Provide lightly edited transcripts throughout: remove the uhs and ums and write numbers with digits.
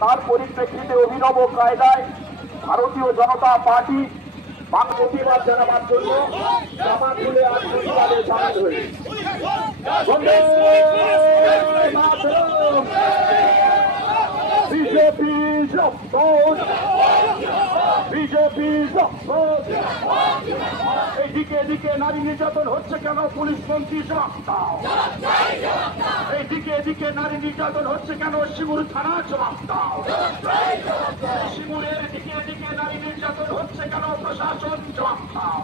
তার পরিপ্রেক্ষিতে অভিনব কায়দায় ভারতীয় জনতা পার্টি প্রতিবাদ জানাবার জন্য জামা খুলে আজ প্রতিবাদে সামিল হয়েছে। বিজেপি বিজেপি এইদিকে এদিকে নারী নির্যাতন হচ্ছে কেন? পুলিশ মন্ত্রী জবাব দাও। এইদিকে এদিকে নারী নির্যাতন হচ্ছে কেন? শিমুর থানা জবাব দাও। শিমুরের দিকে এদিকে নারী নির্যাতন হচ্ছে কেন? প্রশাসন জবাব দাও।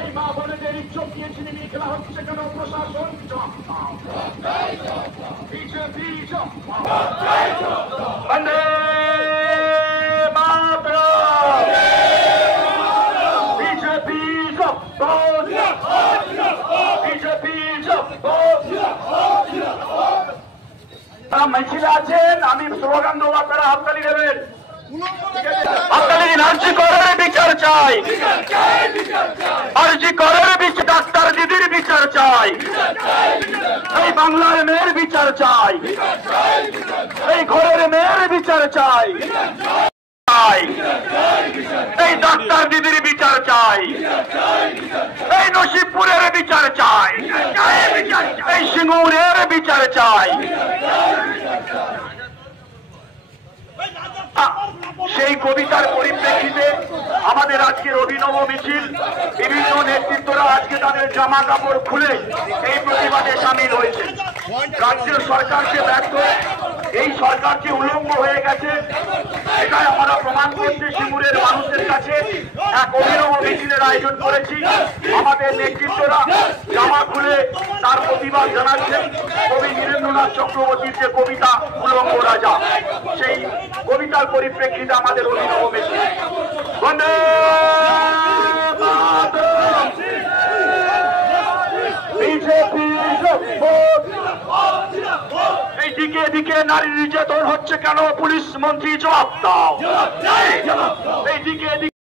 এই মা বোনেদের ইজ্জত দিয়ে ছিনিমিনি খেলা হচ্ছে কেন? প্রশাসন জবাব দাও। বিজেপি বন্দে মিছিল আছেন, আমি স্লোগান দেবো, আপনারা হাততালি দেবেন। হাততালি দিন। আরজি করের বিচার চাই, আরজি করের বিচার, ডাক্তার দিদির বিচার চাই, এই বাংলার মেয়ের বিচার চাই, এই ঘরের মেয়ের বিচার চাই, এই ডাক্তার দিদির বিচার চাই, এই নসিবপুরের বিচার চাই, এই সিঙ্গুরের বিচার চাই। সেই কবিতার পরিপ্রেক্ষিতে আমাদের আজকের অভিনব মিছিল। বিভিন্ন নেতৃত্বরা আজকে তাদের জামা কাপড় খুলে এই প্রতিবাদে সামিল হয়েছে। রাজ্যের সরকারকে ব্যর্থ, এই সরকারকে উলঙ্গ হয়ে গেছে, এটাই আমরা প্রমাণ করছি। সিঙ্গুরের মানুষের কাছে এক অভিনব মিছিলের আয়োজন করেছি। আমাদের নেতৃত্বরা জামা খুলে তার প্রতিবাদ জানাচ্ছেন। কবি নীরেন্দ্রনাথ চক্রবর্তীর যে কবিতা উলঙ্গ রাজা, সেই কবিতার পরিপ্রেক্ষিতে আমাদের অভিনব মিছিল। বন্দে মাতরম, বিজেপি এইদিকে এদিকে নারী নির্যাতন হচ্ছে কেন? পুলিশ মন্ত্রী জবাব দাও। এইদিকে এদিকে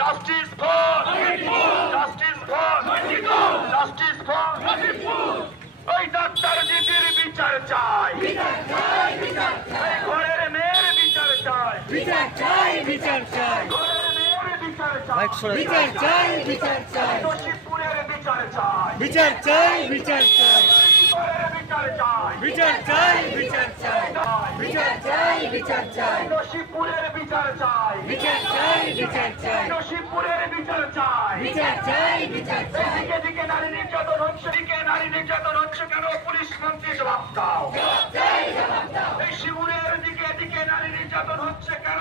justice for justice for justice for ওই ডাক্তার দিদির বিচার চাই, এই ঘরের মেয়ের বিচার চাই, বিচার চাই, বিচার চাই, ঘরের মেয়ের বিচার চাই, বিচার চাই, বিচার চাই, নসিবপুরের বিচার চাই, বিচার চাই, বিচার চাই, বিচার চাই, বিচার চাই, বিচার চাই, বিচার চাই, বিচার চাই, নসিবপুরের বিচার চাই, বিচার চাই, বিচার চাই, নসিবপুরের বিচার চাই, বিচার চাই, বিচার চাই, দিকে দিকে নারী নির্যাতন হচ্ছে, দিকে নারী নির্যাতন হচ্ছে কেন? পুলিশ মন্ত্রী জবাব দাও। এই শিমুরের দিকে দিকে নারী নির্যাতন হচ্ছে কেন?